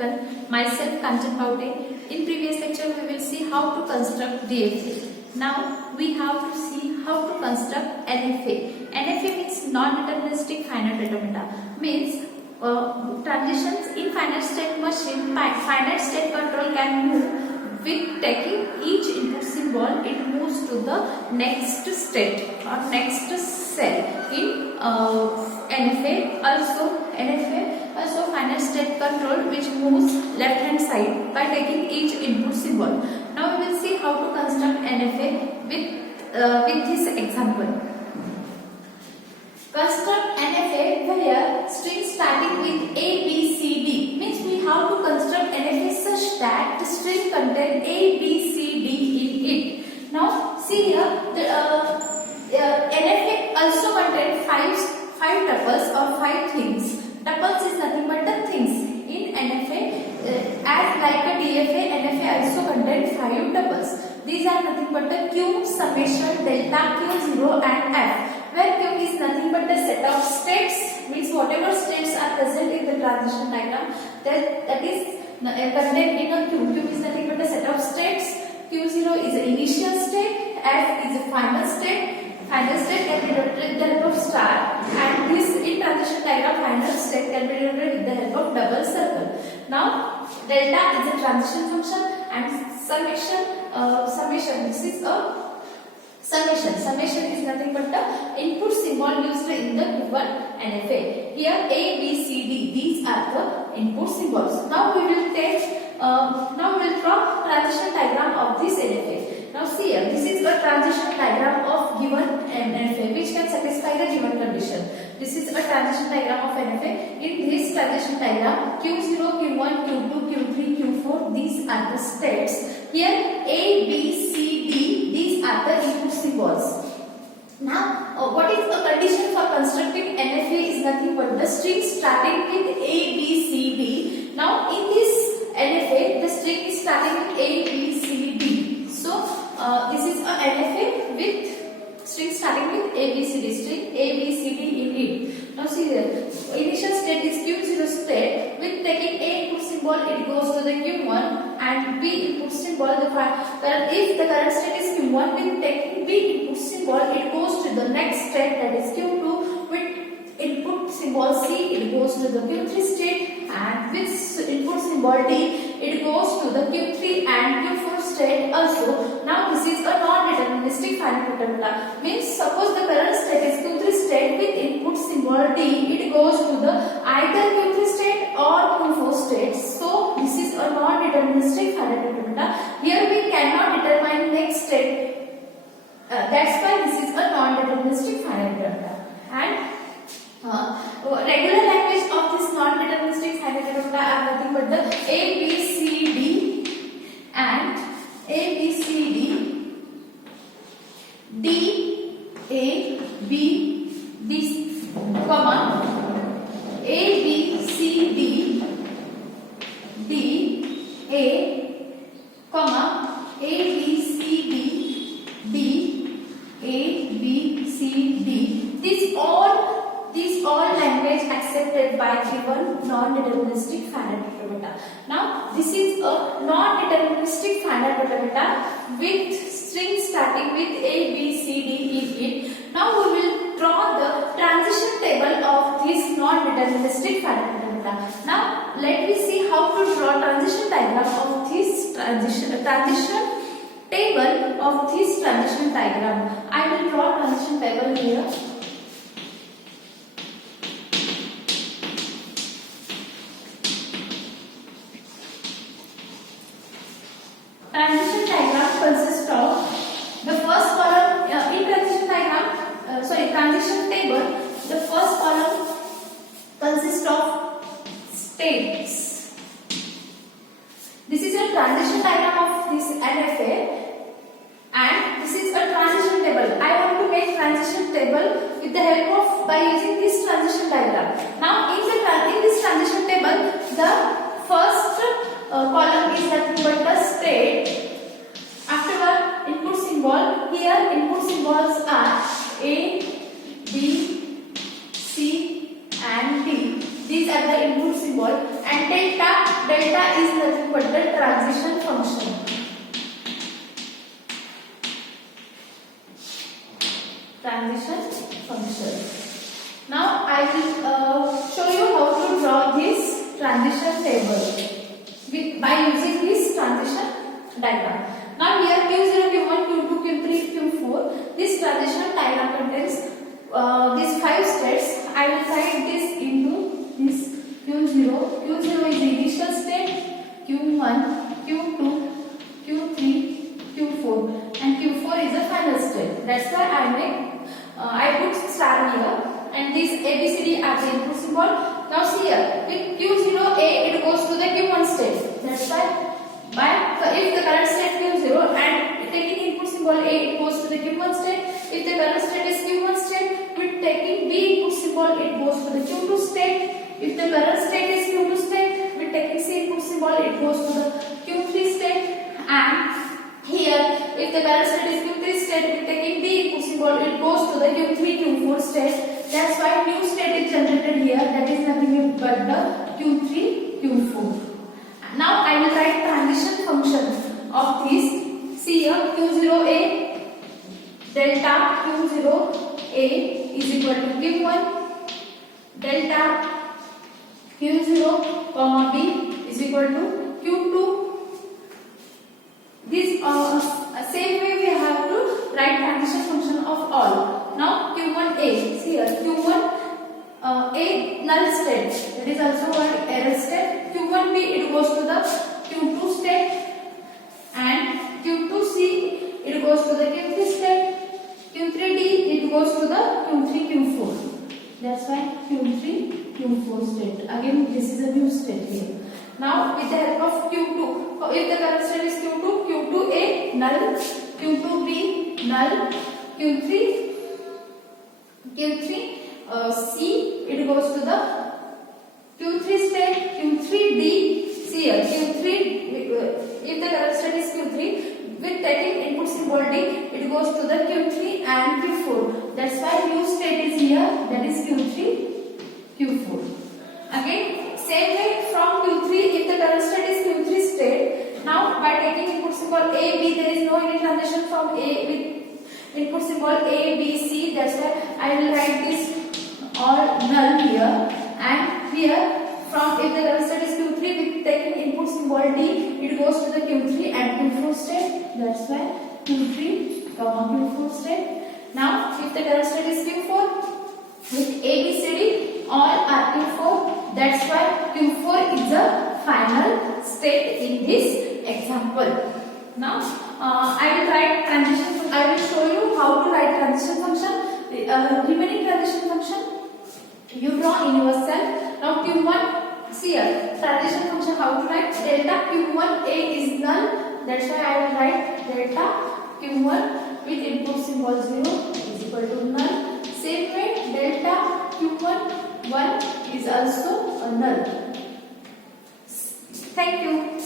everyone, myself Kanchan Paute. In previous lecture we will see how to construct DFA. Now we have to see how to construct NFA. NFA means non-deterministic finite automata. Means transitions in finite state machine, finite state control can move with taking each input symbol, it moves to the next state or next cell. In NFA also finite state control which moves left hand side by taking each input symbol. Now we will see how to construct NFA with this example. Construct NFA where string starting with A, B, C, D. Means we have to construct NFA such that the string contain A, B, C, D in it. Now see here, the NFA also contains five tuples or 5 things. Tuples is nothing but the things. In NFA, as like a DFA, NFA also contains 5 tuples. These are nothing but the Q, summation, delta, Q0 and F. Where Q is nothing but the set of states, means whatever states are present in the transition diagram, that is contained in a Q. Q is nothing but the set of states. Q0 is the initial state, F is the final state. Final state can be denoted with the help of star, and this in transition diagram final state can be denoted with the help of double circle. Now delta is a transition function and summation. This is a Summation is nothing but the input symbol used in the given NFA. Here A, B, C, D. These are the input symbols. Now we will draw transition diagram of this NFA. Now see here, this is a transition diagram of given NFA which can satisfy the given condition. This is a transition diagram of NFA. In this transition diagram, Q0, Q1, Q2, Q3, Q4. These are the states. Here A, B, C, D. These are the input symbols. Now, what is the condition for constructing NFA is nothing but the string starting with A, B, C, D. Now, in this NFA, the string is starting with A, B, C, D. So, this is a NFA with string starting with A, B, C, D. String A, B, C, D in it. Now, see here. Initial state is Q0 state. With taking A input symbol, it goes to the Q1, and B input symbol. If the current state is Q1, with taking B input symbol, it goes to the next state, that is Q2. With input symbol C, it goes to the Q3 state, and with input symbol D, it goes to the Q3 and Q4 state also. Now this is a non-deterministic finite automata. Means suppose the current state is Q3 state, with input symbol D, it goes to the either Q3 state or Q4 state. So this is a non-deterministic finite automata. Here we cannot determine next state. That's why this is a non-deterministic finite automata. And regular language of this non-deterministic finite automata are nothing but the A, B, C, D and A, B, C, D, D, A, B, this, comma, A, B, C, D, D, A, comma, A, B, C, D, D, A, B, C, D. These all language accepted by given non-deterministic finite automata. Now this is a non-deterministic finite automata with string starting with A, B, C, D in it. Now we will draw the transition table of this non-deterministic finite automata. Now let me see how to draw transition diagram of this transition table of this transition diagram. I will draw transition table here. Transition diagram consists of the first column in transition table. The first column consists of states. This is a transition diagram of this NFA, and this is a transition table. I want to make transition table with the help of by using this transition diagram. Now in this transition table, the first column is nothing but the state. Afterward, input symbol. Here input symbols are A, B, C and D. These are the input symbol, and delta delta is nothing but the transition function. Transition function. Now I will show you how to draw this transition table by using this transition diagram. Now here Q0, Q1, Q2, Q3, Q4. This transition diagram contains these 5 states. I will write this into this Q0. Q0 is the initial state, Q1, Q2, Q3, Q4, and Q4 is the final state. That's why I put star here, and this ABCD are the input symbol. Now see here, with Q0A it goes to the Q1 state. That's why if the current state Q0 and taking input symbol A, it goes to the Q1 state. If the current state is Q1 state, with taking B input symbol, it goes to the Q2 state. If the current state is Q2 state, with taking C input symbol, it goes to the Q3 state. And here, if the current state is Q3 state, with taking B input symbol, it goes to the Q3, Q4 state. That's why new state is generated here. That is nothing but the Q3, Q4. Now I will write transition function of this. See here, Q0A delta Q0A is equal to Q1 delta Q0 comma B is equal to Q2. This same way we have to write transition function of all. Now Q1A, see here, Q1 A null state, that is also called error state. Q1B it goes to the Q2 state, and Q2C it goes to the Q3 state. Q3D it goes to the Q3, Q4. That's why Q3, Q4 state. Again, this is a new state here. Now with the help of Q2, if the current state is Q2, Q2A null, Q2B null, C it goes to the Q3 state, Q3D. See here, Q3 if the current state is Q3, with taking input symbol D, it goes to the Q3 and Q4. That's why new state is here, that is Q3, Q4. Again, same way from Q3, if the current state is Q3 state, now by taking input symbol A, B, there is no any transition from A with input symbol A, B, C. That's why I will write this all null here. And here, from if the current state is Q3 with taking input symbol D, it goes to the Q3 and Q4 state. That's why Q3, Q4 state. Now, if the current state is Q4 with A, B, C, D, all are Q4. That's why Q4 is the final state in this example. Now, I will write transition. I will show you how to write transition function. Remaining transition function you draw in yourself. Now Q1, see here, transition function how to write. Delta Q1A is null. That's why I will write delta Q1 with input symbol 0 is equal to null. Same way, delta Q1 1 is also a null. Thank you.